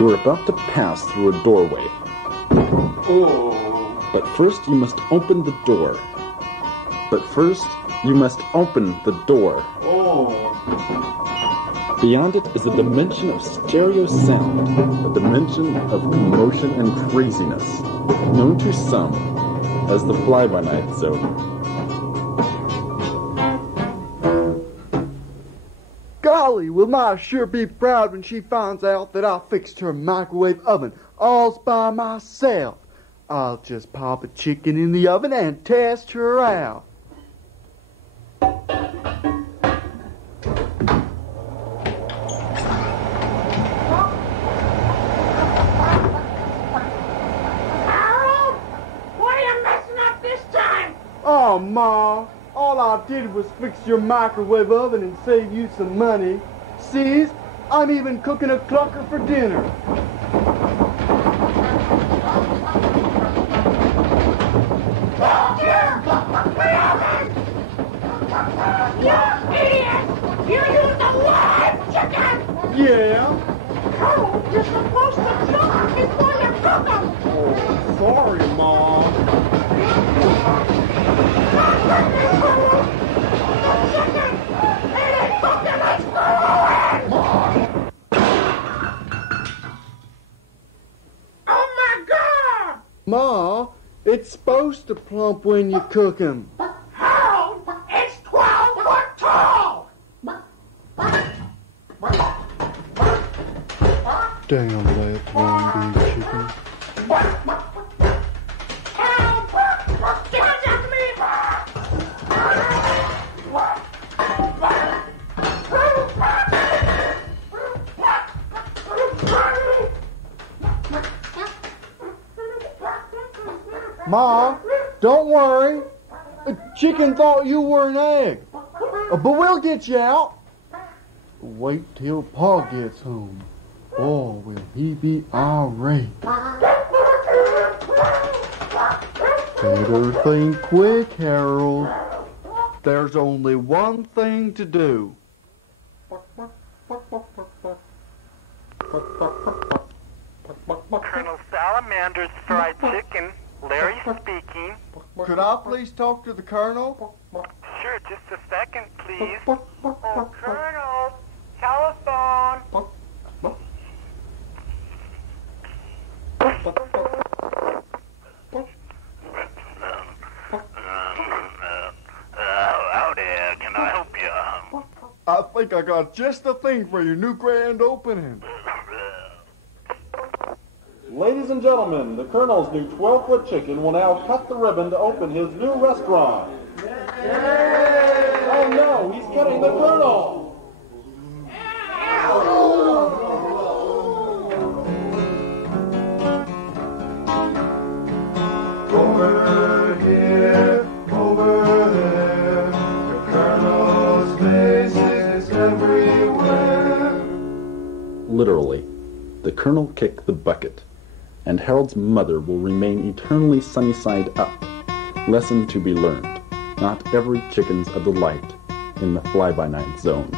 You are about to pass through a doorway. Oh. But first you must open the door. Oh. Beyond it is a dimension of stereo sound, a dimension of commotion and craziness, known to some as the fly-by-night zone. Golly, will Ma sure be proud when she finds out that I fixed her microwave oven all by myself. I'll just pop a chicken in the oven and test her out. Harold, what are you messing up this time? Oh, Ma, all I did was fix your microwave oven and save you some money. See, I'm even cooking a clucker for dinner. You idiot! You used a live chicken! Yeah? Harold, you're supposed to jump before you cook them! Oh, sorry, Ma. Oh my God! Ma, it's supposed to plump when you cook them. Harold, it's 12 foot tall! Damn that corned beef chicken. Harold, give it to me! Ma, don't worry. The chicken thought you were an egg. But we'll get you out. Wait till Pa gets home. Oh, will he be irate. Better think quick, Harold. There's only one thing to do. Colonel Salamander's fried chicken. Larry speaking. Could I please talk to the Colonel? Sure, just a second, please. Oh, Colonel, telephone. Howdy, can I help you? I think I got just the thing for your new grand opening. Ladies and gentlemen, the Colonel's new 12-foot chicken will now cut the ribbon to open his new restaurant. Oh no, he's cutting the Colonel! Over here, over there, the Colonel's face is everywhere. Literally, the Colonel kicked the bucket, and Harold's mother will remain eternally sunny side up. Lesson to be learned. Not every chicken's a delight in the fly-by-night zone.